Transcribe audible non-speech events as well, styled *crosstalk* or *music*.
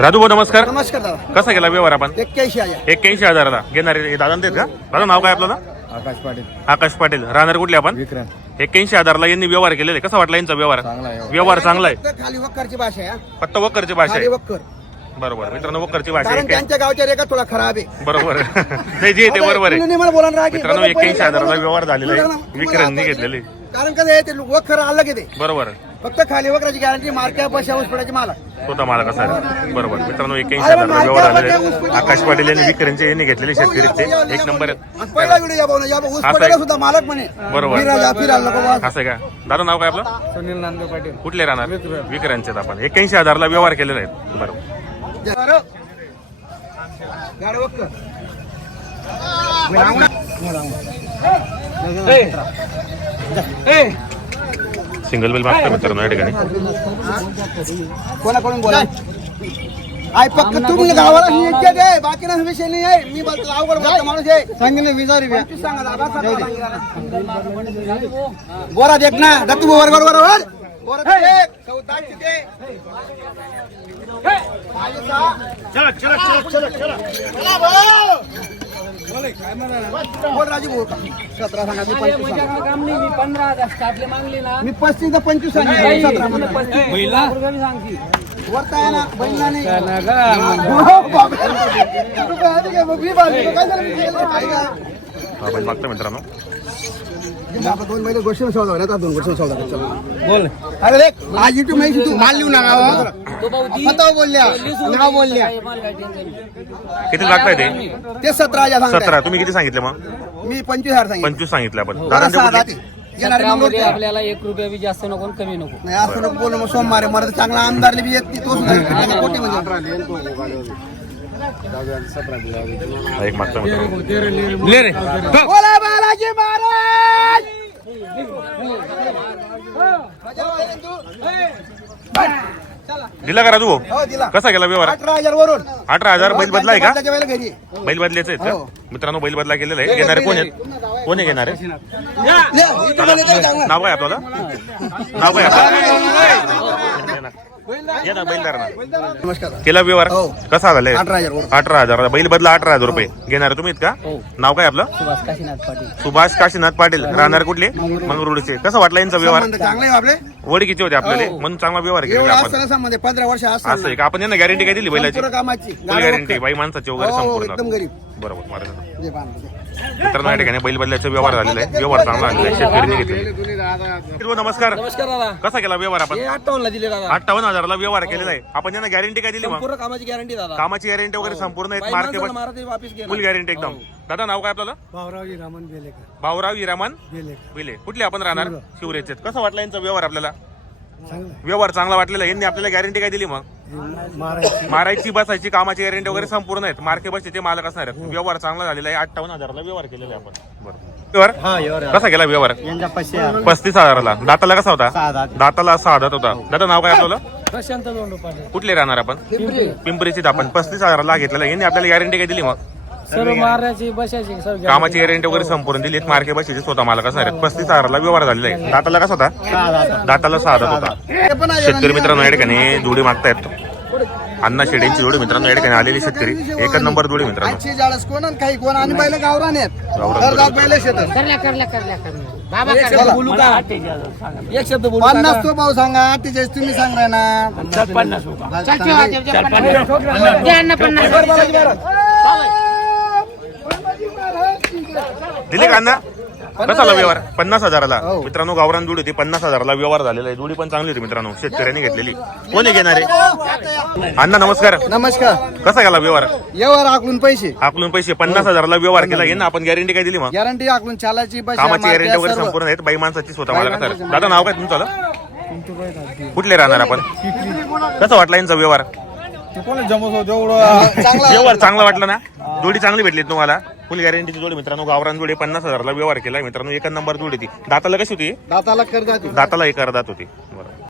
राजू भाऊ नमस्कार. नमस्कार दादा. कसा गेला व्यवहार आपण? एक्क्याऐंशी हजार. एक्क्याऐंशी हजाराला घेणारे दादा देत का? दादा नाव काय आपल्याला आकाश पाटील. आकाश पाटील. राहणार कुठले आपण? विक्रम. एक्क्याऐंशी हजारला यांनी व्यवहार केलेले. कसा वाटला यांचा व्यवहार? चांगला आहे व्यवहार चांगला आहे. फक्त खाली वक्करची भाषा आहे हा. फक्त वक्करची भाषा खाली आहे वक्कर. बरोबर. मित्रांनो वक्करची भाषा कारण आहे त्यांच्या गावच्या रेखा थोडा खराब आहे. बरोबर. *laughs* नाही जे ते बरोबर आहे. तुम्ही मला. मित्रांनो बरोबर, एक्क्याऐंशी काय व्यवहार झालेला आहे. तुम्हाला- तुम्हाला घेतलेले. कारण कसं आहे ते वखर अलग येते बरोबर. फक्त खाली वक्राची गॅरंटी मार्क्या पैशा पडायची मला. स्वतः मला कसा आहे? बरोबर. मित्रांनो व्यवहार आहे. आकाश पाटील यांनी विक्रांतचे यांनी घेतलेले शेतकरीचे एक नंबर आहेत आणि पहिला व्हिडिओ या या भाऊ असं. सुद्धा मालक म्हणे. बरोबर. फिरायला फिरायला नको बा. असं आहे का? दादा नाव काय आपलं? सुनील नांदे पाटील. कुठले राहणार? विक्रांतचे आहेत आपण. एक्क्याऐंशी हजारला व्यवहार केलेले आहेत. बरोबर. बरं. गाडी वक्कर. सिंगल बिल मागतो मित्रांनो या ठिकाणी कोणाकडून बोला? आय फक्त तुम्ही गावाला ही इज़्ज़त आहे बाकी ना विषय नाही आहे मी बोलतो अवघड बोलतो माणूस आहे सांगितलं विचारी सांगा दादा, सांगा. बोरा देख ना दत्तू वर वर वर वर बोरा देख. चौदाशे दे. चला भाऊ. बोल राजू भाऊ. सतरा सांगा मी पंचवीस सांगा. मी पस्तीस तर पंचवीस सांगितलं सतरा म्हणा. वरता आहे ना बहिणीला नाही हो. तू? मग मी बाजूला काय झालं? मी केलं काय का? हा बैल मागतो मित्रांनो आता दोन महिने गोष्टी सौदा होईल, आता दोन गोष्टी सौदा होईल. चला. बोल अरे देख आज युट्यूब नाही तू माल लिहू नका हो. आता बोलल्या नाव बोलल्या. किती लागताय ते? ते सतरा हजार. सतरा. तुम्ही किती सांगितले मग? मी पंचवीस हजार सांगितलं. पंचवीस सांगितले आपण. बरं, दादा. आपल्याला एक रुपया बी जास्त नको आणि कमी नको. नाही असं नको बोलू मग सोमवारी मला चांगला आमदारले बी येत नाही, तो सुद्धा कोटी म्हणजे. हा, एक बोला बालाजी महाराज! दिला का राजू भाऊ? हो दिला. कसा गेला व्यवहार? अठरा हजार वरून. अठरा हजार बैल का? घरी. आहे. बैल बदलायचे आहेत हो. का मित्रांनो बैल बदला केलेला आहे. घेणारे कोण आहेत? कोण आहे घेणारे. नाव काय आपल्याला? नाव काय ना नमस्कार. केला व्यवहार? हो. कसा झालाय अठरा हजार अठरा हजार. बैल बदला अठरा हजार रुपये. घेणारे तुम्ही का नाव काय आपलं? सुभाष काशीनाथ पाटील. सुभाष काशीनाथ पाटील. राहणार कुठले? मंगरुळचे कसा वाटला यांचा व्यवहार? आपले? वडीकीचे होते आपल्याला. हो. म्हणून चांगला व्यवहार आहे, पंधरा वर्ष असं आहे असताना का? आपण यांना गॅरंटी काय दिली बैलाची? फुल गॅरंटी बाई माणसाची वगैरे हो, संपूर्ण. बरोबर बरोबर जे बांधलं. मित्रांनो या ठिकाणी बैल बदलाचा व्यवहार झालेला आहे. व्यवहार चांगला झालेला आहे. शेतकऱ्यांनी घेतलेला नमस्कार. नमस्कार दादा. कसा केला व्यवहार आपण? हे अठ्ठावन्न ला दिले दादा. अठ्ठावन्न हजाराला व्यवहार केलेला आहे. आपण यांना गॅरंटी काय दिली मग? पूर्ण कामाची गॅरंटी दादा. कामाची गॅरंटी वगैरे संपूर्ण बाई आहेत माणसाला मार्के मारा ते वापिस फुल गॅरंटी एकदम. दादा नाव काय आपल्याला भाऊरावजी रामन बेलेकर. भाऊराव हिरामन बेलेकर. विले कुठले आपण राहणार? शिवरेचे कसा वाटला यांचा व्यवहार आपल्याला? चांगलं व्यवहार चांगला वाटलेला यांनी आपल्याला गॅरंटी काय दिली मग? मारायची. मारायची बसायची कामाची गॅरंटी वगैरे संपूर्ण आहेत. मार्के बसचे मालक असणार आहेत. व्यवहार चांगला झालेला आहे. अठ्ठावन्न हजाराला व्यवहार केलेला आहे आपण. बरोबर व्यवहार? कसा गेला व्यवहार? यांच्या पैसे पस्तीस हजाराला. दाताला कसा होता. दाताला सहा दात होता. दादा नाव काय आपलं? प्रशांत दोंडो पाटील. कुठले राहणार आपण? पिंपरीची आपण पस्तीस हजाराला घेतलेला यांनी आपल्याला गॅरंटी काय दिली मग? सर्व मारायची बसायची सर्व कामाची गॅरंटी वगैरे संपूर्ण दिली. मार्के बसचे स्वतः मालक असणार आहेत. पस्तीस हजाराला व्यवहार झालेला आहे. दाताला कसा होता? दाताला सहा दात होता. हे शेतकरी मित्रांनो या ठिकाणी जोडी मागतायत. अण्णा शेडेंची जोडी मित्रांनो या ठिकाणी आलेली शेतकरी. एकच नंबर जोडी मित्रांनो. आजची जाळस कोण आणि काही कोण? आणि बैल गावरान आहेत. गावरान तर जात बैल शेतात. करल्या करल्या करल्या करल्या. बाबा एक शब्द बोलू का? एक शब्द बोलू पन्नास तो भाऊ सांगा. तिचे तुम्ही सांगताय ना. पन्नास चल ठेवा, ठेव, ठेव, पन्नास. द्या अण्णा पन्नास दिले का अण्णा? कसाला व्यवहार? पन्नास हजाराला? मित्रांनो गावरान जोडी होती पन्नास हजाराला व्यवहार झालेला आहे. जोडी पण चांगली होती मित्रांनो शेतकऱ्यांनी घेतलेली. कोणी घेणार? आहे अण्णा नमस्कार. नमस्कार. कसा गेला व्यवहार? येवर आकलून पैसे. आकलून पैसे पन्नास हजाराला व्यवहार केला. यांना आपण गॅरंटी काय दिली मग? गॅरंटी आकलून चालायची पैसे कामाची गॅरंटी वगैरे सर्व. संपूर्ण आहेत. बाई माणसाची स्वतः मला कसं दादा नाव काय तुमचं कुठले राहणार आपण? कसं वाटला यांचा व्यवहार? चांगला व्यवहार चांगला वाटला ना? जोडी चांगली भेटली तुम्हाला? फुल गॅरंटीची जोडी. मित्रांनो गावरान जोडी पन्नास हजारला व्यवहार केला मित्रांनो एक नंबर जोडी ती. दाताला कशी होती? दाताला कर जाते दाताला एक अर्धात होती. बरोबर